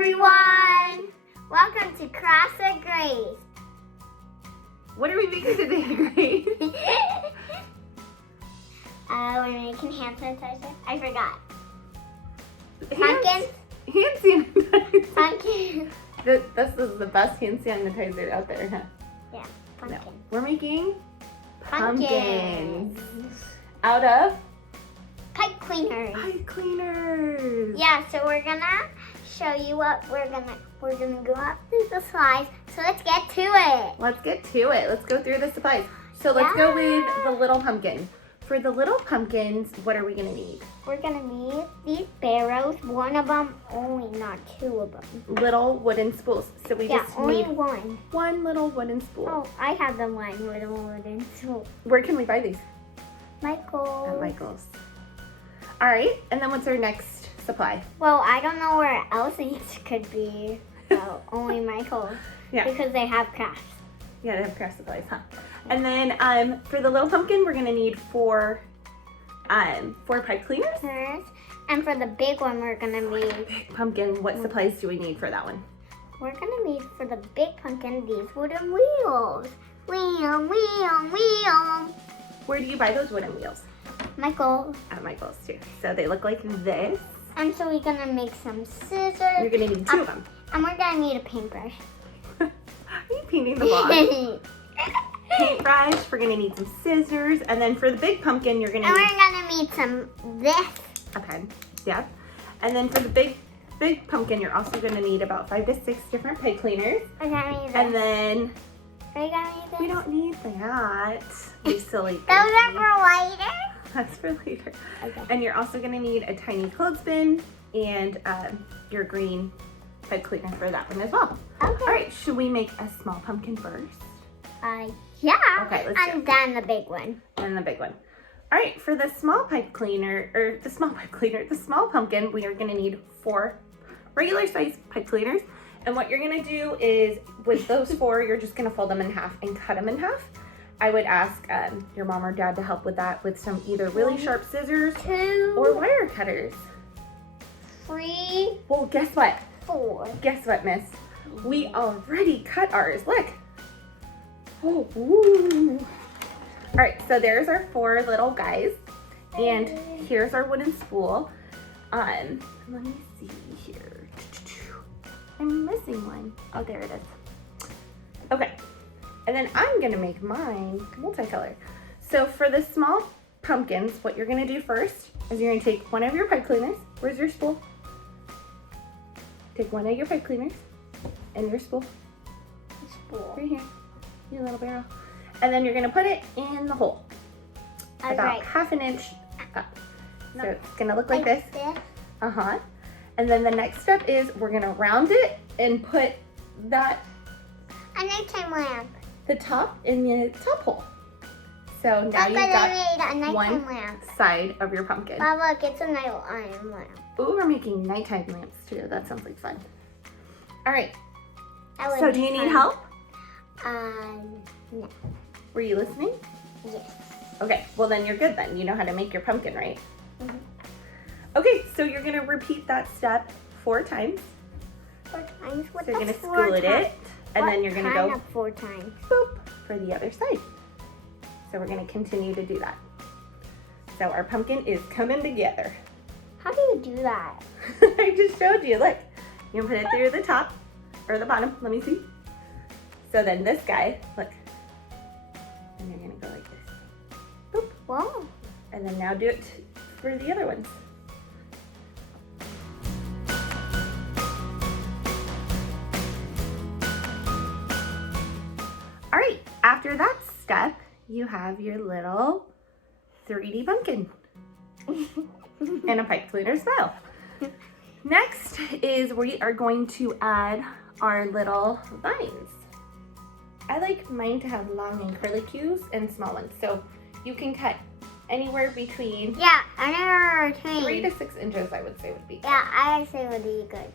everyone! Welcome to Cross with Grace. What are we making today, Grace? We're making hand sanitizer. I forgot. Hand sanitizer. Pumpkin. This is the best hand sanitizer out there, huh? Yeah, pumpkin. No, we're making Pumpkins. Out of Pipe cleaners. pipe cleaners. Yeah, so we're gonna show you what we're gonna go up through the slides. So let's get to it. Let's get to it. Let's go through the supplies. So let's go with the little pumpkin. For the little pumpkins, what are we gonna need? We're gonna need these barrels. One of them only, not two of them. Little wooden spools. So we just only need one little wooden spool. Oh, I have the one little wooden spool. Where can we buy these? Michael. At Michael's. All right, and then what's our next supply? Well, I don't know where else these could be. So only Michael's. Yeah. Because they have crafts. Yeah, they have craft supplies, huh? And then for the little pumpkin, we're gonna need four pipe cleaners. And for the big one, we're gonna need. Big pumpkin, what supplies do we need for that one? We're gonna need for the big pumpkin these wooden wheels. Wheel. Where do you buy those wooden wheels? Michael. At Michael's too. So they look like this. And so we're gonna make some scissors. You're gonna need two of them. And we're gonna need a paintbrush. Are you painting the box? Paintbrush, we're gonna need some scissors. And then for the big pumpkin, you're gonna And need we're gonna need some a pen. Yeah. And then for the big pumpkin, you're also gonna need about 5 to 6 different pipe cleaners. We're gonna need this. And then Are you gonna need this? we don't need that. You silly Those are for later? That's for later. Okay. And you're also gonna need a tiny clothespin and your green pipe cleaner for that one as well. Okay. All right, should we make a small pumpkin first? Yeah. Okay, let's And then the big one. And the big one. All right, for the small pumpkin, we are gonna need 4 regular size pipe cleaners. And what you're gonna do is with those 4, you're just gonna fold them in half and cut them in half. I would ask your mom or dad to help with that with some either really sharp scissors 2 or wire cutters. 3 Well, guess what? 4. Guess what, miss? We already cut ours. Look. Oh, woo. All right, so there's our 4 little guys. And here's our wooden spool. Let me see here. I'm missing one. Oh, there it is. Okay. And then I'm gonna make mine multicolor. So for the small pumpkins, what you're gonna do first is you're gonna take one of your pipe cleaners. Where's your spool? Take one of your pipe cleaners and your spool. Spool. Right here, your little barrel. And then you're gonna put it in the hole. About half an inch up. So it's gonna look like this. Uh-huh. And then the next step is we're gonna round it and put that A nighttime lamp. the top in the top hole. So now you've got a nighttime one lamp. side of your pumpkin. But look, it's a nighttime lamp. Ooh, we're making nighttime lamps too. That sounds like fun. All right, That would so be do you need fun. help? No. Were you listening? Yes. Okay, well then you're good then. You know how to make your pumpkin, right? Mhm. Okay, so you're gonna repeat that step 4 times. 4 times. What So you're gonna does 4 spool it, times? and What then you're gonna kind go of 4 times. boop for the other side. So we're gonna continue to do that. So our pumpkin is coming together. How do you do that? I just showed you, look. You can put it through the top or the bottom, let me see. So then this guy, look. And you're gonna go like this. Boop. Whoa. And then now do it for the other ones. All right, after that step, you have your little 3D pumpkin in a pipe cleaner style. Next is we are going to add our little vines. I like mine to have long and curly cues and small ones. So you can cut anywhere between Yeah, another 3 to 6 inches, I would say would be good. Yeah, I say would be good.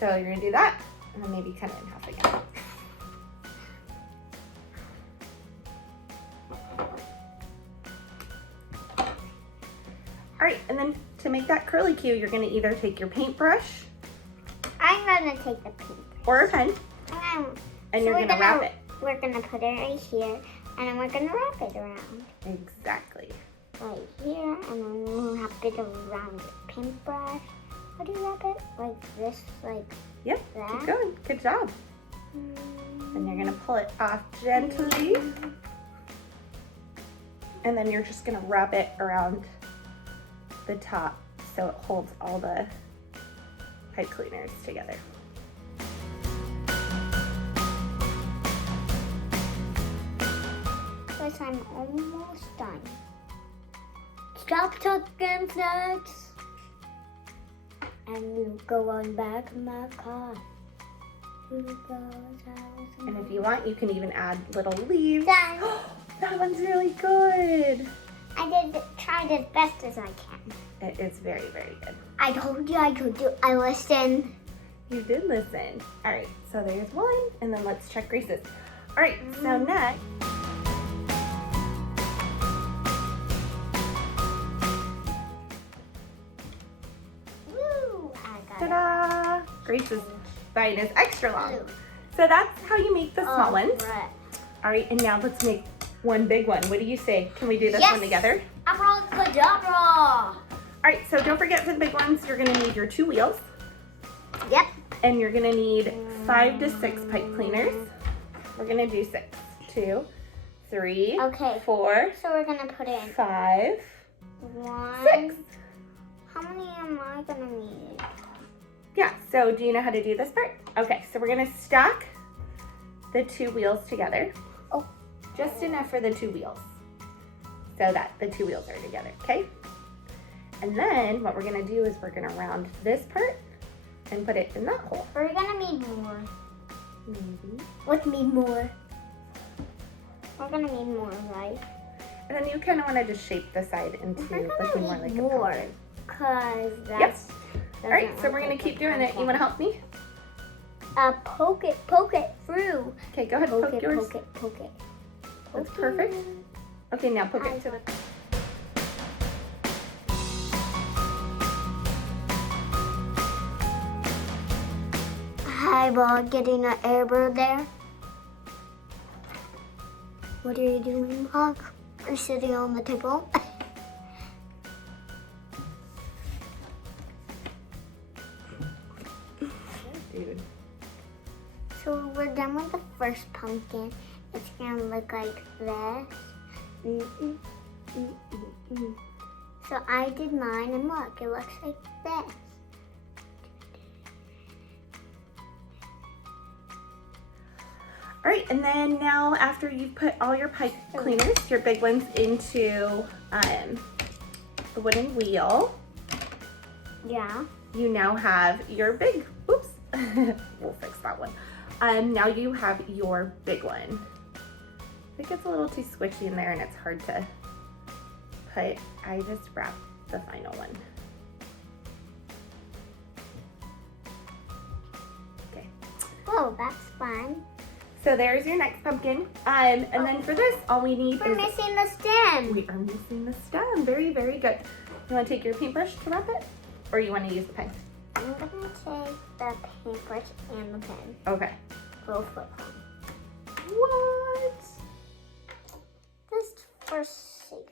So you're gonna do that and then maybe cut it in half again. All right, and then to make that curly cue, you're gonna either take your paintbrush I'm gonna take the paint. Or a pen. And you're gonna wrap it. We're gonna put it right here, and then we're gonna wrap it around. Exactly. Right here, and then we'll wrap it around the paintbrush. How do you wrap it? Like this, like Yep, that? keep going. Good job. And you're gonna pull it off gently. And then you're just gonna wrap it around the top so it holds all the pipe cleaners together. Guys, I'm almost done. Stop talking next. And you go on back of my car. And if you want, you can even add little leaves. Done. That one's really good. I tried as best as I can. It is very, very good. I told you, I listened. You did listen. All right, so there's one, and then let's check Grace's. All right, so next. Woo! I got Ta-da! Grace's vine is extra long. Blue. So that's how you make the small ones. Right. All right, and now let's make one big one. What do you say? Can we do this Yes. one together? Abracadabra! All right, so don't forget for the big ones, you're gonna need your 2 wheels, Yep. and you're gonna need 5 to 6 pipe cleaners. We're gonna do 6. 2, 3, Okay. 4, So we're gonna put in 5, 1. 6. How many am I gonna need? Yeah, so do you know how to do this part? Okay, so we're gonna stack the 2 wheels together. Oh. Just enough for the 2 wheels, so that the 2 wheels are together, okay? And then what we're gonna do is we're gonna round this part and put it in that hole. We're gonna need more. Maybe. What need more? We're gonna need more, right? And then you kind of want to just shape the side into We're gonna looking more need like more. a pumpkin. Cause that's. All right, so we're gonna keep doing it. You want to help me? Poke it through. Okay, go ahead, poke yours. Poke it. That's perfect. Okay, now poke it to the. Hi, Bob, getting an error there. What are you doing, Bob? You're sitting on the table. Dude. So we're done with the first pumpkin. It's gonna look like this. So I did mine, and look, it looks like this. All right, and then now after you've put all your pipe cleaners, your big ones, into the wooden wheel, Yeah. you now have your big, oops, we'll fix that one. Now you have your big one. It gets a little too squishy in there and it's hard to put. I just wrapped the final one. Okay. Oh, that's fun. So there's your next pumpkin. And then for this, all we need We're is... missing the stem. We are missing the stem. Very, very good. You want to take your paintbrush to wrap it? Or you want to use the pen? I'm gonna take the paintbrush and the pen. Okay. Both of them. What? Just for safety.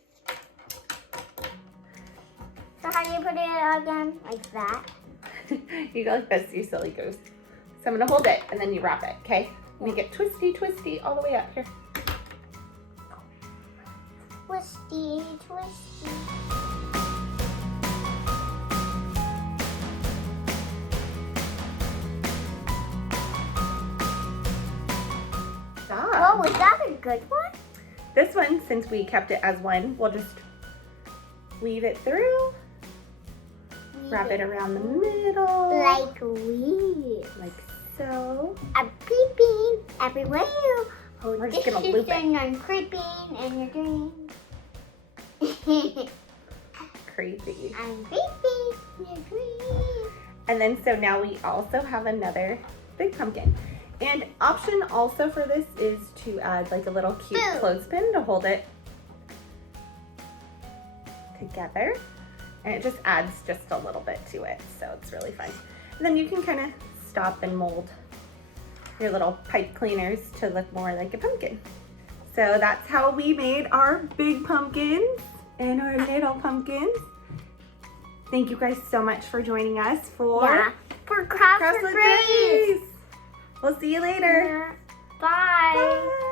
So how do you put it again? Like that? You go like this, you silly goose. So I'm going to hold it and then you wrap it, okay? Make it twisty, twisty all the way up here. Twisty, twisty. Stop. Oh, was that a good one? This one, since we kept it as one, we'll just weave it through, wrap it around the middle. Like we. Like so. I'm peeping everywhere. Oh, We're this just gonna is loop it. and I'm creeping and you're doing. Crazy. I'm creeping, you're doing. And then so now we also have another big pumpkin. And option also for this is to add like a little cute Boom. clothespin to hold it together. And it just adds just a little bit to it. So it's really fun. And then you can kind of stop and mold your little pipe cleaners to look more like a pumpkin. So that's how we made our big pumpkins and our little pumpkins. Thank you guys so much for joining us for Crafts with Grace. We'll see you later. Bye. Bye.